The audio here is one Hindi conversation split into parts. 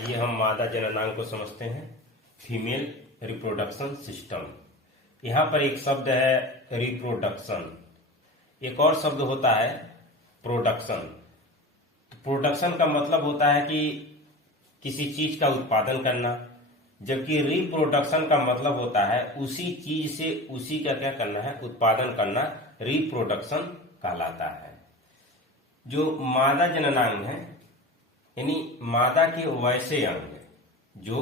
आइए हम मादा जननांग को समझते हैं। Female reproduction system. यहाँ पर एक शब्द है रिप्रोडक्शन, एक और शब्द होता है प्रोडक्शन। तो प्रोडक्शन का मतलब होता है कि किसी चीज का उत्पादन करना, जबकि रिप्रोडक्शन का मतलब होता है उसी चीज से उसी का क्या करना है, उत्पादन करना, रिप्रोडक्शन कहलाता है। जो मादा जननांग है यानी मादा के वैसे अंग जो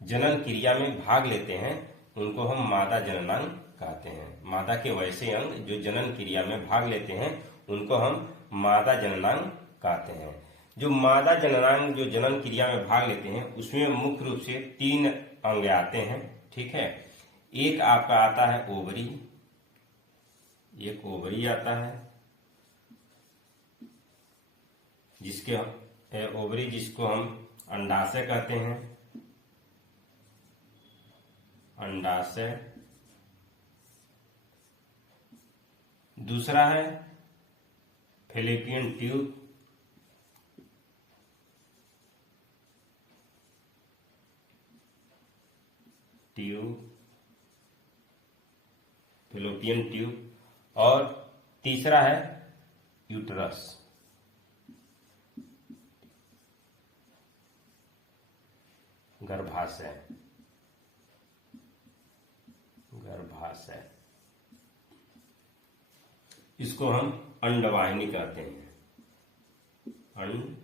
जनन क्रिया में भाग लेते हैं उनको हम मादा जननांग कहते हैं। मादा के वैसे अंग जो जनन क्रिया में भाग लेते हैं उनको हम मादा जननांग कहते हैं। जो मादा जननांग जो जनन क्रिया में भाग लेते हैं उसमें मुख्य रूप से 3 अंग आते हैं, ठीक है। एक आपका आता है ओवरी, एक ओवरी आता है जिसके ओवरी जिसको हम अंडाशय कहते हैं, अंडाशय। दूसरा है फैलोपियन ट्यूब, फैलोपियन ट्यूब, और तीसरा है यूटरस, गर्भाशय। गर्भाशय इसको हम अंडवाहिनी कहते हैं, अंडवाहिनी।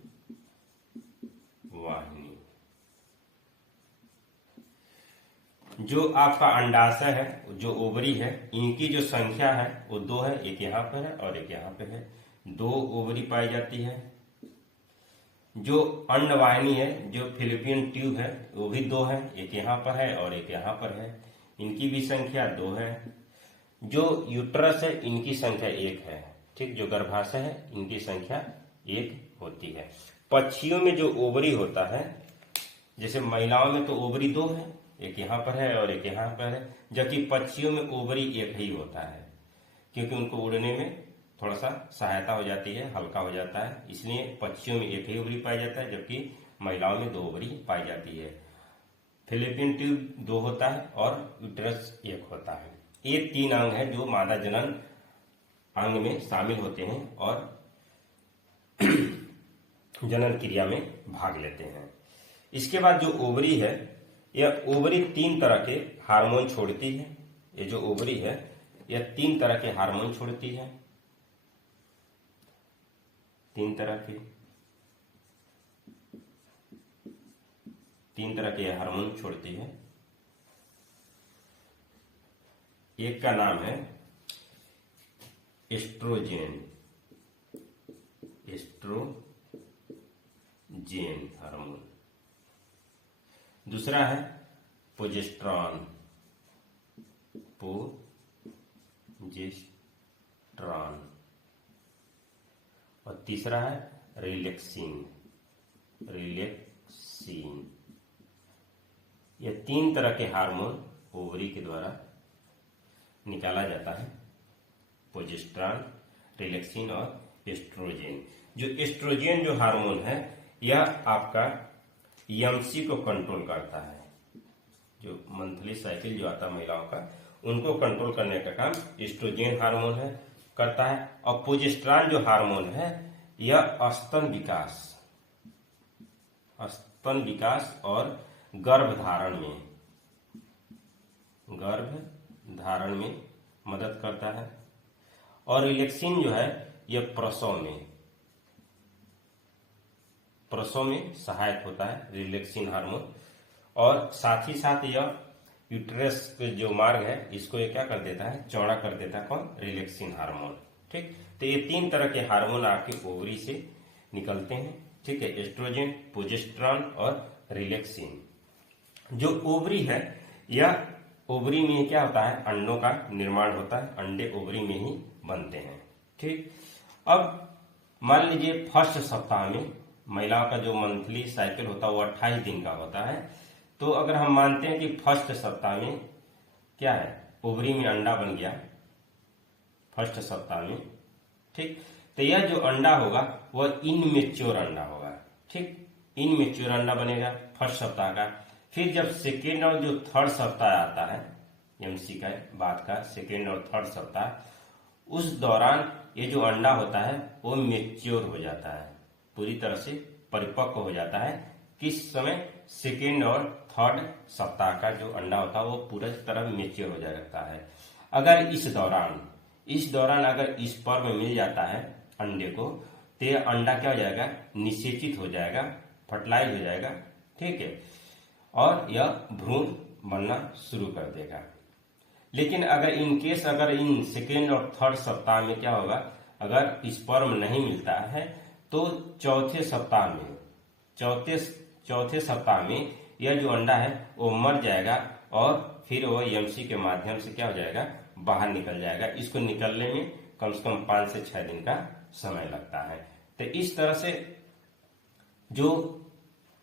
जो आपका अंडाशय है, जो ओवरी है, इनकी जो संख्या है वो 2 है, एक यहाँ पर है और एक यहाँ पे है। 2 ओवरी पाई जाती है। जो अंडवाहिनी है, जो फैलोपियन ट्यूब है, वो भी 2 है, एक यहाँ पर है और एक यहाँ पर है, इनकी भी संख्या 2 है। जो यूट्रस है इनकी संख्या 1 है, ठीक। जो गर्भाशय है इनकी संख्या 1 होती है। पक्षियों में जो ओवरी होता है, जैसे महिलाओं में तो ओवरी 2 है, एक यहाँ पर है और एक यहाँ पर है, जबकि पक्षियों में ओवरी 1 ही होता है, क्योंकि उनको उड़ने में थोड़ा सा सहायता हो जाती है, हल्का हो जाता है, इसलिए पक्षियों में 1 ही ओवरी पाया जाता है, जबकि महिलाओं में 2 ओवरी पाई जाती है। फैलोपियन ट्यूब 2 होता है और यूट्रस 1 होता है। ये 3 अंग है जो मादा जनन अंग में शामिल होते हैं और जनन क्रिया में भाग लेते हैं। इसके बाद जो ओवरी है, यह ओवरी 3 तरह के हार्मोन छोड़ती है। ये जो ओवरी है यह 3 तरह के हार्मोन छोड़ती है, 3 तरह के हार्मोन छोड़ती है। एक का नाम है एस्ट्रोजेन, एस्ट्रोजेन हार्मोन। दूसरा है प्रोजेस्टेरॉन, और तीसरा है रिलैक्सिन। ये 3 तरह के हार्मोन ओवरी के द्वारा निकाला जाता है, प्रोजेस्टेरॉन, रिलैक्सिन और एस्ट्रोजेन। जो एस्ट्रोजेन जो हार्मोन है यह आपका एमसी को कंट्रोल करता है। जो मंथली साइकिल जो आता है महिलाओं का, उनको कंट्रोल करने का काम एस्ट्रोजेन हार्मोन है करता है। और प्रोजेस्टेरॉन जो हार्मोन है यह स्तन विकास और गर्भधारण में मदद करता है। और रिलैक्सिन जो है यह प्रसव में सहायक होता है, रिलैक्सिन हार्मोन। और साथ ही साथ यह यूट्रस के जो मार्ग है इसको ये क्या कर देता है, चौड़ा कर देता है। कौन? रिलैक्सिन हार्मोन, ठीक। तो ये 3 तरह के हार्मोन आपके ओवरी से निकलते हैं, ठीक है। एस्ट्रोजेन, प्रोजेस्टेरॉन और रिलैक्सिन। जो ओवरी है, यह ओवरी में क्या होता है, अंडों का निर्माण होता है, अंडे ओवरी में ही बनते हैं, ठीक। अब मान लीजिए फर्स्ट सप्ताह में महिलाओं का जो मंथली साइकिल होता है वो 28 दिन का होता है। तो अगर हम मानते हैं कि फर्स्ट सप्ताह में क्या है, ओवरी में अंडा बन गया फर्स्ट सप्ताह में, ठीक। तो यह जो अंडा होगा वह इनमेच्योर अंडा होगा, ठीक। इनमेच्योर अंडा बनेगा फर्स्ट सप्ताह का। फिर जब सेकेंड और जो थर्ड सप्ताह आता है, एमसी का बाद का सेकेंड और थर्ड सप्ताह, उस दौरान ये जो अंडा होता है वो मेच्योर हो जाता है, पूरी तरह से परिपक्व हो जाता है। किस समय? सेकेंड और थर्ड सप्ताह का जो अंडा होता है वो पूरी तरह मेच्योर हो जाता है। अगर इस दौरान अगर स्पर्म मिल जाता है अंडे को, तो ये अंडा क्या हो जाएगा? निषेचित हो जाएगा, फर्टिलाइज हो जाएगा, ठीक है, और यह भ्रूण बनना शुरू कर देगा। लेकिन अगर इन केस अगर इन सेकेंड और थर्ड सप्ताह में क्या होगा, अगर स्पर्म नहीं मिलता है तो चौथे सप्ताह में यह जो अंडा है वो मर जाएगा और फिर वो एमसी के माध्यम से क्या हो जाएगा? बाहर निकल जाएगा। इसको निकलने में कम से कम 5 से 6 दिन का समय लगता है। तो इस तरह से जो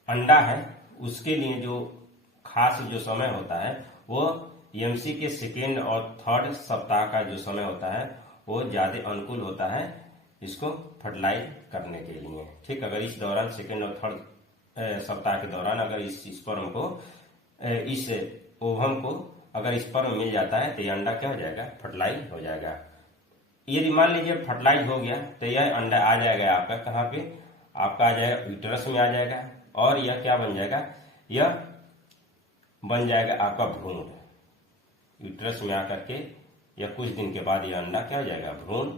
अंडा है उसके लिए जो खास जो समय होता है वो एमसी के सेकेंड और थर्ड सप्ताह का जो समय होता है वो ज्यादा अनुकूल होता है इसको फर्टिलाइज करने के लिए, ठीक। अगर इस दौरान सेकेंड और थर्ड सप्ताह के दौरान अगर इस स्पर्म को, इस ओवम को अगर स्पर्म मिल जाता है तो ये अंडा क्या हो जाएगा? फर्टिलाइज हो जाएगा। यदि मान लीजिए फर्टिलाइज हो गया तो यह अंडा आ जाएगा आपका कहाँ पे? आपका आ जाएगा यूटेरस में आ जाएगा, और यह क्या बन जाएगा? यह बन जाएगा आपका भ्रूण। यूटेरस में आकर के या कुछ दिन के बाद यह अंडा क्या हो जाएगा? भ्रूण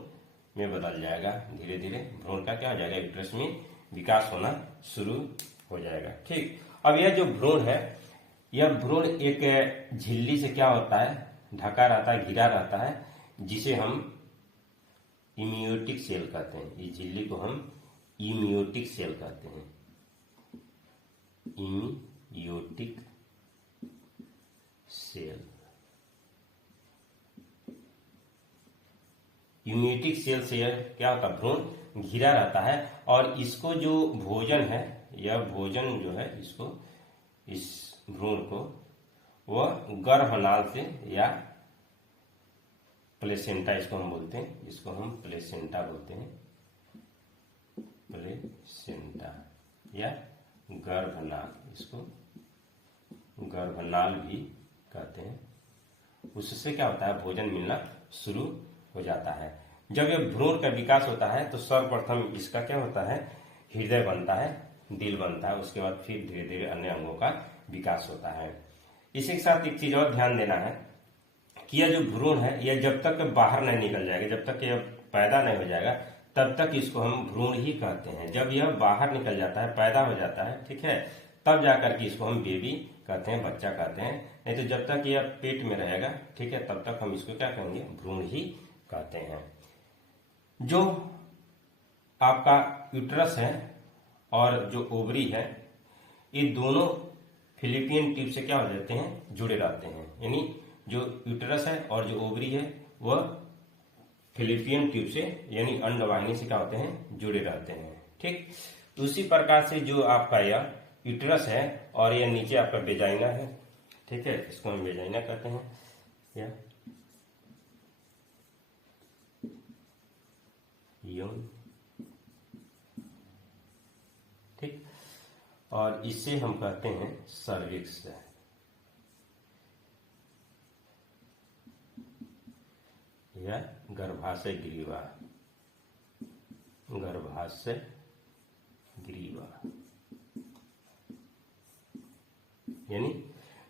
में बदल जाएगा। धीरे धीरे भ्रूण का क्या हो जाएगा? यूटेरस में विकास होना शुरू हो जाएगा, ठीक। अब यह जो भ्रूण है, यह भ्रूण एक झिल्ली से क्या होता है? ढका रहता है, घिरा रहता है, जिसे हम इम्यूटिक सेल कहते हैं। इस झिल्ली को हम इम्यूटिक सेल कहते हैं। इम्यूटिक सेल, इम्यूटिक सेल से क्या होता है? भ्रूण घिरा रहता है, और इसको जो भोजन है, यह भोजन जो है इसको, इस भ्रूण को वह गर्भनाल से या प्लेसेंटा इसको हम बोलते हैं, इसको हम प्लेसेंटा बोलते हैं, प्लेसेंटा या गर्भनाल, इसको गर्भनाल भी कहते हैं। उससे क्या होता है? भोजन मिलना शुरू हो जाता है। जब यह भ्रूण का विकास होता है तो सर्वप्रथम इसका क्या होता है? हृदय बनता है, दिल बनता है, उसके बाद फिर धीरे धीरे अन्य अंगों का विकास होता है। इसी के साथ एक चीज और ध्यान देना है कि यह जो भ्रूण है यह जब तक बाहर नहीं निकल जाएगा, जब तक यह पैदा नहीं हो जाएगा तब तक इसको हम भ्रूण ही कहते हैं। जब यह बाहर निकल जाता है, पैदा हो जाता है, ठीक है, तब जाकर के इसको हम बेबी कहते हैं, बच्चा कहते हैं। नहीं तो जब तक यह पेट में रहेगा, ठीक है, तब तक हम इसको क्या कहेंगे? भ्रूण ही कहते हैं। जो आपका यूट्रस है और जो ओवरी है, ये दोनों फिलिपियन ट्यूब से क्या हो जाते हैं? जुड़े रहते हैं। यानी जो यूट्रस है और जो ओवरी है वह फिलिपियन ट्यूब से यानी अंडवाहिनी से क्या होते हैं? जुड़े रहते हैं, ठीक। उसी प्रकार से जो आपका यह यूट्रस है और यह नीचे आपका वेजाइना है, ठीक है, इसको हम वेजाइना कहते हैं, या यौन, ठीक। और इसे हम कहते हैं सर्विक्स। या गर्भाशय ग्रीवा, गर्भाशय ग्रीवा, यानी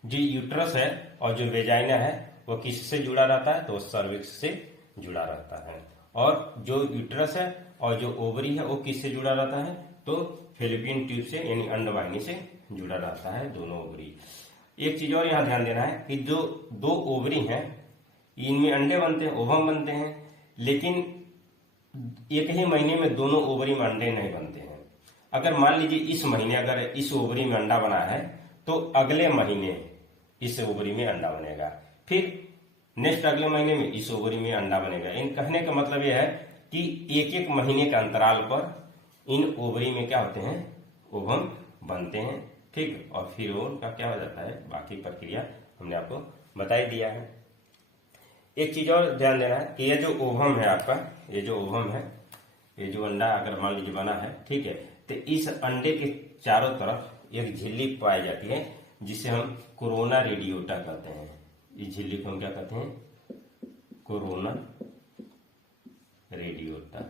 जो यूट्रस है और जो वेजाइना है वो किससे जुड़ा रहता है? तो सर्विक्स से जुड़ा रहता है। और जो यूट्रस है और जो ओवरी है वो किससे जुड़ा रहता है? तो फिलिपियन ट्यूब से यानी अंडवाहिनी से जुड़ा रहता है, दोनों ओवरी। एक चीज और यहाँ ध्यान देना है कि जो दो ओवरी हैं इनमें अंडे बनते हैं, ओवम बनते हैं, लेकिन एक ही महीने में दोनों ओवरी में अंडे नहीं बनते हैं। अगर मान लीजिए इस महीने अगर इस ओवरी में अंडा बना है तो अगले महीने इस ओवरी में अंडा बनेगा, फिर नेक्स्ट अगले महीने में इस ओवरी में अंडा बनेगा। इन कहने का मतलब यह है कि एक एक महीने के अंतराल पर इन ओवरी में क्या होते हैं? ओवम बनते हैं, ठीक। और फिर उनका क्या हो जाता है? बाकी प्रक्रिया हमने आपको बता ही दिया है। एक चीज और ध्यान देना है कि ये जो ओवम है आपका, ये जो ओवम है, ये जो अंडा अगर मान लीजिए बना है, ठीक है, तो इस अंडे के चारों तरफ एक झिल्ली पाई जाती है जिसे हम कोरोना रेडियोटा कहते हैं। इस झिल्ली को हम क्या कहते हैं? कोरोना रेडियोटा।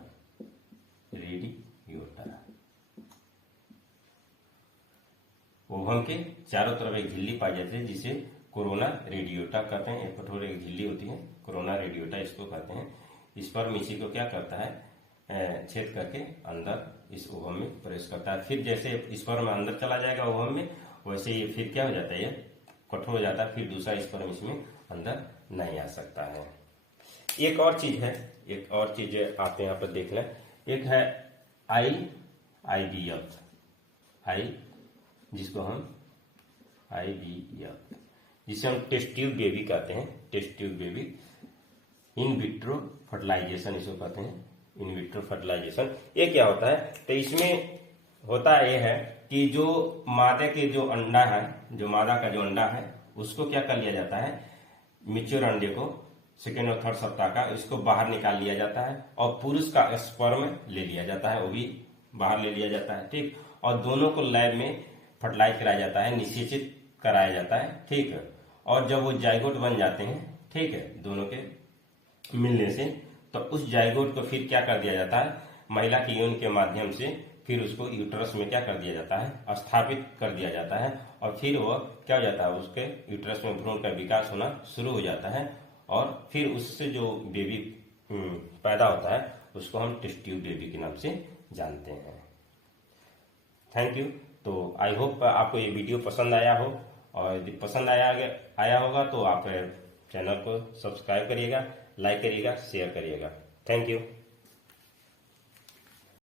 ओवम के चारों तरफ एक झिल्ली पाई जाती है जिसे कोरोना रेडियोटा कहते हैं। एक कठोर एक झिल्ली होती है, कोरोना रेडियोटा इसको कहते हैं। इस पर इसी को क्या करता है? छेद करके अंदर इस ओवम में प्रवेश करता है। फिर जैसे स्पर्म अंदर चला जाएगा ओवम में, वैसे ये फिर क्या हो जाता है? ये कठोर हो जाता है, फिर दूसरा स्पर्म इसमें अंदर नहीं आ सकता है। एक और चीज आप यहाँ पर देख लें। एक है IVF, जिसको हम IVF, जिसे हम टेस्ट ट्यूब बेबी कहते हैं। Test tube baby, in vitro fertilisation इसको कहते हैं। इन विट्रो फर्टिलाइजेशन ये क्या होता है? तो इसमें होता ये है कि जो मादा के जो अंडा है, जो मादा का जो अंडा है, उसको क्या कर लिया जाता है? मैच्योर अंडे को सेकेंड और थर्ड सप्ताह का इसको बाहर निकाल लिया जाता है और पुरुष का स्पर्म ले लिया जाता है, वो भी बाहर ले लिया जाता है, ठीक। और दोनों को लैब में फर्टिलाइज कराया जाता है, निषेचित कराया जाता है, ठीक है। और जब वो जाइगोट बन जाते हैं, ठीक है, दोनों के मिलने से, तो उस जाइगोट को फिर क्या कर दिया जाता है? महिला के यौन के माध्यम से फिर उसको यूट्रस में क्या कर दिया जाता है? स्थापित कर दिया जाता है। और फिर वो क्या हो जाता है? उसके यूट्रस में भ्रूण का विकास होना शुरू हो जाता है और फिर उससे जो बेबी पैदा होता है उसको हम टेस्ट ट्यूब बेबी के नाम से जानते हैं। Thank you. तो आई होप आपको ये वीडियो पसंद आया हो, और यदि पसंद आया होगा तो आप चैनल को सब्सक्राइब करिएगा, लाइक करिएगा, शेयर करिएगा। Thank you.